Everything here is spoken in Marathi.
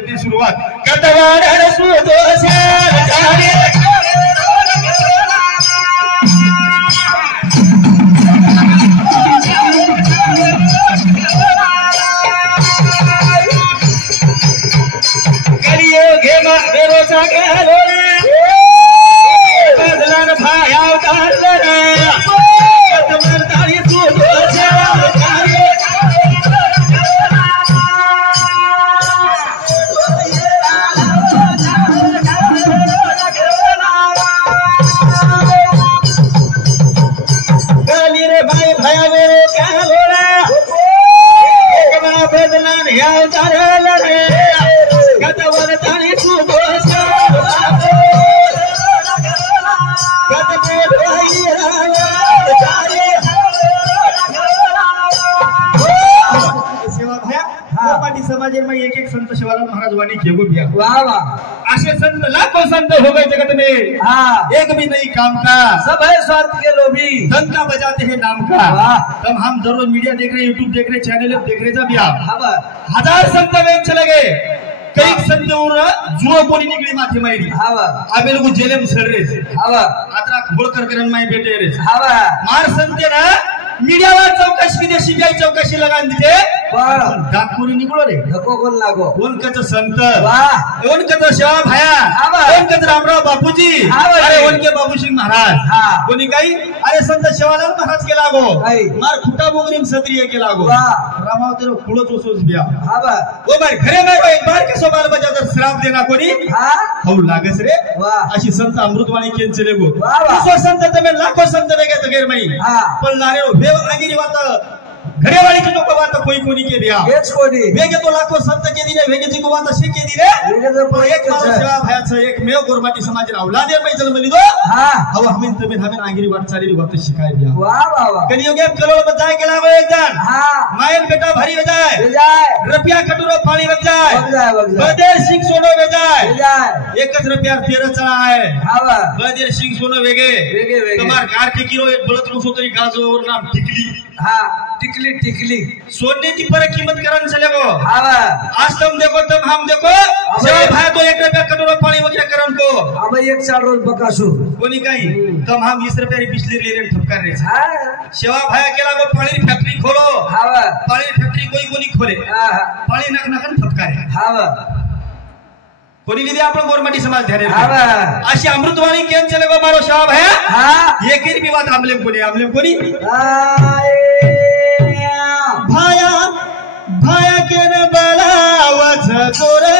होती सुरुवात कटवाडा सुदोषा करियो घेमा बेरोजा गेलो बदलन भाई अवतार रे कटवाडा सुदोषा समाज में एक एक संत शिवालाल महाराज वाणी घेगो बिया वाह वाह असे संत लाखों संत हो गए जगत में हाँ एक भी नहीं काम का सब है स्वार्थ के लोभी डंका बजाते हैं नाम का तब हम जरूर मीडिया देख रहे यूट्यूब देख रहे चैनल देख रहे जब आप 1000 संत वेन चले गए कई संत जुओ कोणी निकली माथे मारी आम्ही लोग जेले में सड़ रहे आता घोड़कर करन माय बेटे रे मार संते ना मीडिया वाला चौकशी की सीबीआई चौकशी लगा दीजिए डाकुरी निकलो रे धक्को कोण लागो कोण कच संत वाह कोण कच शिवा भाया कोण कच रामराव बापूजी अरे उनके बाबू सिंह महाराज कोणी काही अरे संत शिवालाल महाराज के लागो मार खुटा बोगरीम क्षत्रिय के लागो रामाव तेरो खुळो चोसोस बिया ओ मार घरे में एक बार के सोबाल बजा तर श्राप देना कोणी हो लागस रे अशी संत अमृतवाणी केन चले गो सो संत तमे लाखो संत वेगे तगेर मई पण लारे वे अंगिरी वाता घरेवाली की लोक वाता कोणी के दिया हेच कोणी वेगे तो लाखो संत के दिले वेगे जी को वाता शे के दिले एक शिवा भायाचं एक मेव गोरमाटी समाज औलादे मै जन्मली दो हव हमें तमे हमें अंगिरी वाट चाली वात शिकाय दिया वाह वाह वाह कलियो गेम करोड़ बजाय के लावे एकदम मायन बेटा भरी बजाय रुपया कटोरो पानी बजाय बदेर सिंह सोनो बजाय एकच रुपया 13 चला है बदेर सिंह सोनो वेगे तुम्हार कार के किलो एक बळत रुसो तरी गाजो और नाम टिकली टिकली टिकली सोने की पर कीमत करन चले गो आज तुम देखो तुम हम देखो जब भाई तो 1 रुपया कटोरा पानी वगैरह करन को अब एक साल रोज बकासु कोनी काही तुम हम 20 रुपया बिजली ले रे ठपकार रे सेवा भाई केला गो पानी फैक्ट्री खोलो पानी फैक्ट्री कोणी खोले पानी नकनकन ठपकार कोणी लिदी आपण गोरमाटी समाज ध्यान अशी अमृतवाणी केम चले गो मारो सेवा भाई एक भी बात आमले कोणी भाया भाया के न बळावच गोरे